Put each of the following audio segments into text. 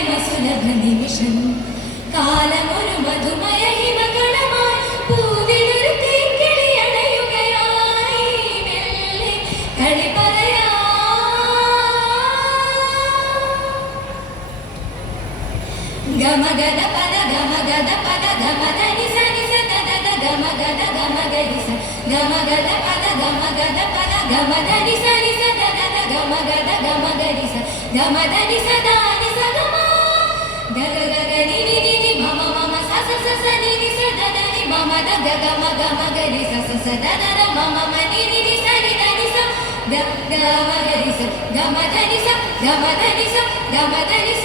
ജീവലയമസുലഭനിമിഷം കാലമൊരു മധുമയ ഹിമകണമായി പൂവിലൊരു തേക്കിളിയണയുകയായി മെല്ലെ കളി പറയാ ഗമഗദ പദ ഗമഗദ പദ ഗമദനി സനി സദദ ഗമഗദ ഗമഗരി സ ഗമഗദ പദ ഗമഗദ പദ ഗമദനി സനി സദദ ഗമഗദ ഗമഗരി സ ഗമദനി സദാനി സഗമ ഗഗ ഗഗ നി നി നി നി മമ മമ സ സ സ സ നി നി സ ദ ന നി മമ ദ ഗ ഗ മ ഗ മ ഗ രി സ സ സ ദ ന ന മ മ മ നി നി നി സ നി ന നി സ ഗ ഗ മ ഗ രി സ ഗ മ ധ നി സ ഗ മ ധ നി സ ഗ മ ധ നി സ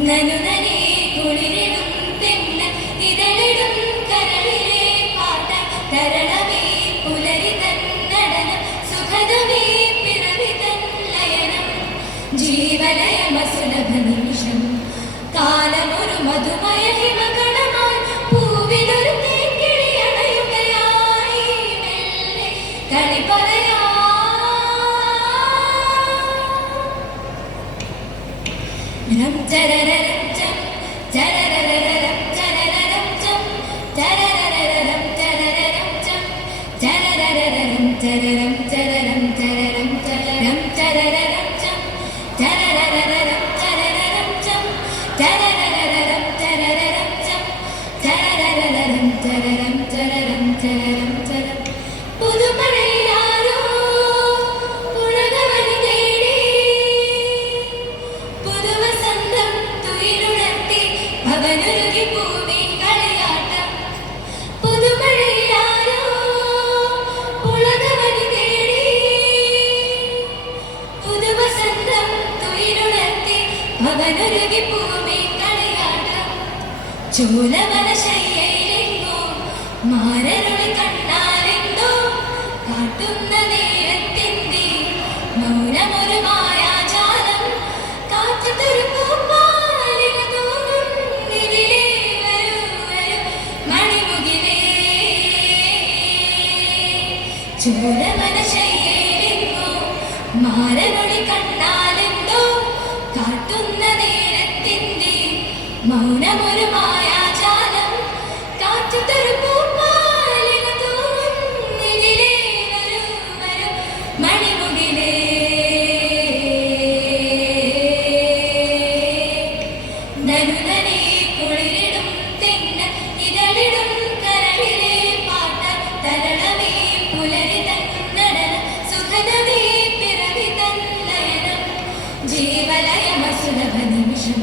നനു നനി കുളിരിടും തെന്ന ഇതളിടും കരളിലെ പാട്ട തരണമേ പുലരി തന്നടനം സുഖദമേ പിറവി തന്നയനം ജീവലയമസുലഭനിമിഷം കാലമൊരു മധുമയ ഹിമകണമായി പൂവിലൊരു തേക്കിളിയണയുകയായി മെല്ലെ കളി പറയാ രം ചരരരം ചം ചരരരരം ചരരരം ചം ചരരരരം ചരരരം ചം ചരരരരം ചരരം ചരരം ചരരം ചരരം ചരരരം ചം ചരരരരം ചരരരം ചം ചരരരരം ചരരരം ചം ചരരരരം ചരരം ചരരം ചരരം ചരം പുതുമഴയിലാരോ പുഴകവനി തേടി പുതുവസന്തം തുയിലുണർത്തി ഭവനൊരുകി പൂവി കളിയാട്ടം പുതുമഴയിലാരോ പുഴകവനി തേടി പുതുവസന്തം തുയിലുണർത്തി ഭവനൊരുകി പൂവി കളിയാട്ടം ചോലവനശയ്യയിലെങ്ങോ മാരരുളി കണ്ണാലെന്തോ കാട്ടുന്ന നേരത്തിൻ്റെ മൗനമൊരു മായാജാലം കാറ്റത്തൊരു പൂപ്പാലിക തോന്നുന്നിതിലേ വരൂ വരൂ മണിമുകിലേ ചോലവനശയ്യയിലെങ്ങോ മാരരുളി കണ്ണാലെന്തോ കാട്ടുന്ന നേരത്തിൻ്റെ മൗനമൊരു മായാജാലം കാറ്റത്തൊരു പൂപ്പാലിക തോന്നുന്നിതിലേ വരൂ വരൂ മണിമുകിലേ നനുനനെ കുളിരിടും തെന്ന ഇതളിടും കരളിലെ പാട്ട തരണമേ പുലരി തന്നടനം സുഖദമേ പിറവി തന്നയനം ജീവലയമസുലഭനിമിഷം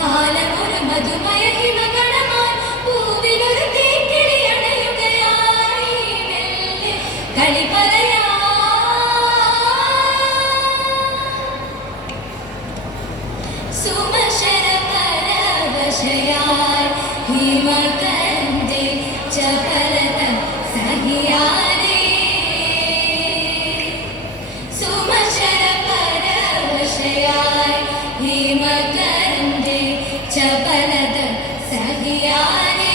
കാലമൊരു മധുമയ ഹിമകണമായി പൂവിലൊരു തേക്കിളിയണയുകയായി മെല്ലെ കളി പറയാ സുമശര പരവശയായി ഹിമകന്റെ ചപലത സഹിയാനേ സുമശര പരവശയായി ഹിമകന്റെ ചപലത സഹിയാനേ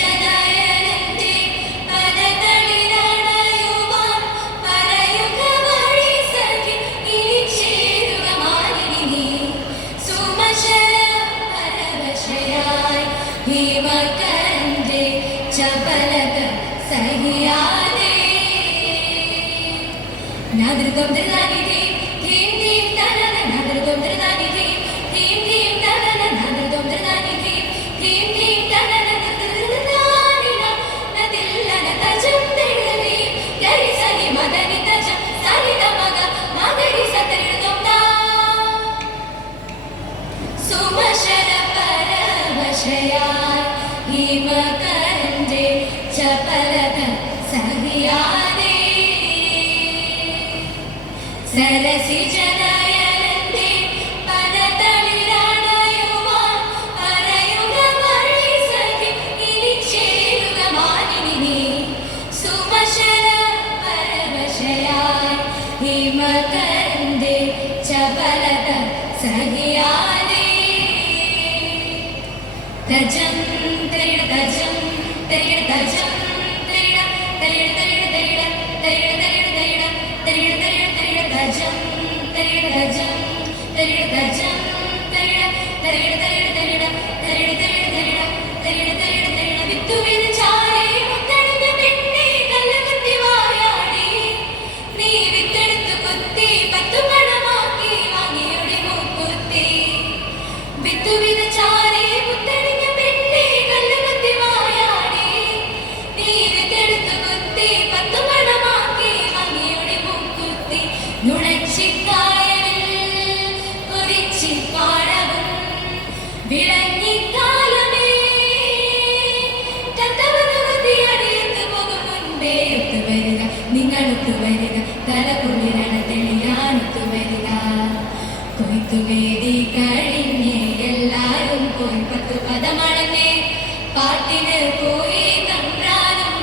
സരസിജനയനത്തെ പദതളിരണയുവാൻ പറയുക വഴി സഖി ഇനി ചേരുക മാലിനി നീ സുമശര പരവശയായി ഹിമകന്റെ ചപലത സഹിയാനേ നാദൃതം ദ്രദാനിധി ധീം ധീം തനന നാദൃതം ദ്രദാനിധി ധീം ധീം തനന നാദൃതം ദ്രദാനിധി ധീം ധീം തനന ദ്രദാനിന നദില്ലന തജം ദേവി ഗരി സനി മദനി തജം സനി തമഗ മഗരി സതരിദം ദാ സരസിജനയനന്റെ പദതളിരടയുവാൻ പറയുക വഴി സഖി ഇനി ചേരുക മാനിനി നീ സുമശര പരവശയായി ഹിമകരന്റെ ചപലത സഹിയാനേ തജം തരിട തജം തരിട തജം തരിട തരിട തരിട തരിട തരിട തരിട തരിട തരിട തരിട തജം തരിട തജം തരിട തജം തരിട തരിട തരിട തരിട തരിട തരിട തരിട തരിട തരിട തരിട വിത്തുവിൻ ചാരേ മുത്തണിഞ്ഞ പെണ്ണേ കല്ലുകുത്തി വായാടി നീ വിത്തെടുത്തു കുത്തി പത്തു പണമാക്കി വാങ്ങിയുടെ മൂക്കുത്തി വിത്തുവിൻ ചാരേ മുത്തണിഞ്ഞ പെണ്ണേ കല്ലുകുത്തി വായാടി നീ വിത്തെടുത്തു കുത്തി പത്തു പണമാക്കി വാങ്ങിയുടെ മൂക്കുത്തി നുണച്ചിക്കായലിൽ കുരിച്ചിപ്പാടവും വിളഞ്ഞിക്കാലമേ തത്തവനുകുത്തിയടിയത്ത് പോകും മുൻപേ ഒത്തുവരിക നിങ്ങളൊത്തു വരിക തലകുളിരണ തെളിയാനൊത്തു വരിക കൊയ്ത്തുവേദി കഴിഞ്ഞേ എല്ലാരും പോയി പത്തു പദമണന്നേ പാട്ടിന് പോയി തമ്പ്രാനും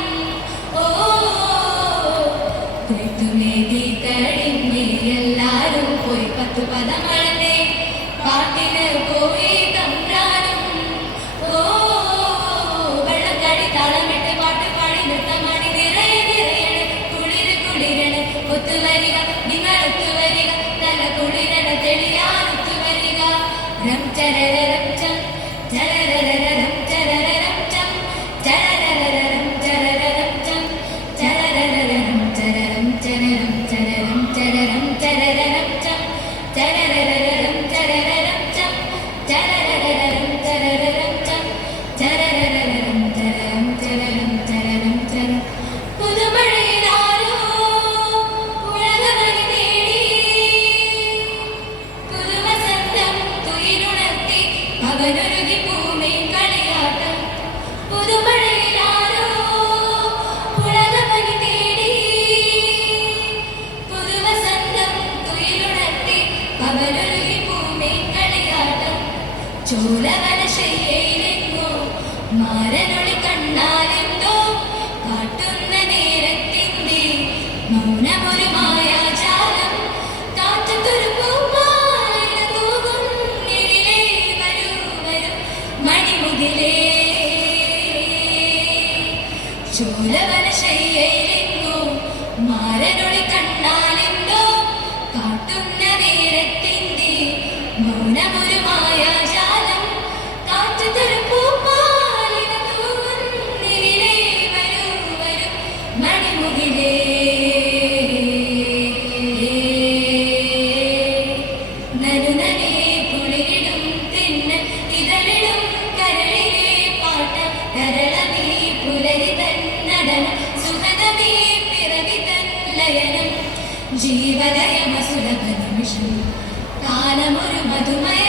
ഓ കൊയ്ത്തുവേദി കഴിഞ്ഞേ എല്ലാരും പോയി പത്തു പദമണന്നേ പാട്ടിന് പോയി തമ്പ്രാനും ഓ വെള്ളക്കടി താളമിട്ട് പാട്ട് പാടി നൃത്തമാടി നിറയെ നിറയണ് കുളിര് കുളിരണ് ഒത്തുവരിക നിങ്ങളൊത്തുവരിക തല കുളിരണ തെളിയാനൊത്തു വരിക രം ചരരം ചം ചരരം ചരരം ചം ചരരം ചരരം ചം ചരരം ചരരം ചരരം ചരരം ചരരം ചരരം ചം ചരരം ചരരം ചം ചരരം ചരരം ചം ചരരം ചരരം ചരരം ചരരം ചരം പുതുമഴയിലാരോ ഉലകമണി നേടി പുതുവസന്തം തുയിലുണർത്തി പകലൊരുകി ഭൂമി കളിയാട്ടം പുതുമഴയിലാരോ ഉലകമണി തേടി പുതുവസന്തം തുയിലുണർത്തി പകലൊരുകി ഭൂമി കളിയാട്ടം ചോലവനശയ്യയിലെങ്ങോ മാരനൊളി കണ്ണാലെന്തോ കാട്ടുന്ന നേരത്തിൻ്റെ മൗനമൊരു മായാജാലം കാറ്റത്തൊരു പൂമാല തൂകും നിഴലേ വരൂ വരൂ മണിമുകിലേ ചോലവനശയ്യയിലെങ്ങോ മാരനൊളി കണ്ണാലെന്തോ കാട്ടുന്ന നേരത്തിൻ്റെ മൗനമൊരു മായാജാലം കാറ്റത്തൊരു പൂമാല തൂകും നിഴലേ വരൂ വരൂ മണിമുകിലേ നനുനനേ കുളിരിടും തിന്ന് ഇതളിടും കരളിലെ പാട്ട കരളമേ പുലരി തന്നടനം സുഖതമേ പിറവി തല്ലയനം ജീവലയമസുലഭ നിമിഷം കാലമൊരു മധുമയ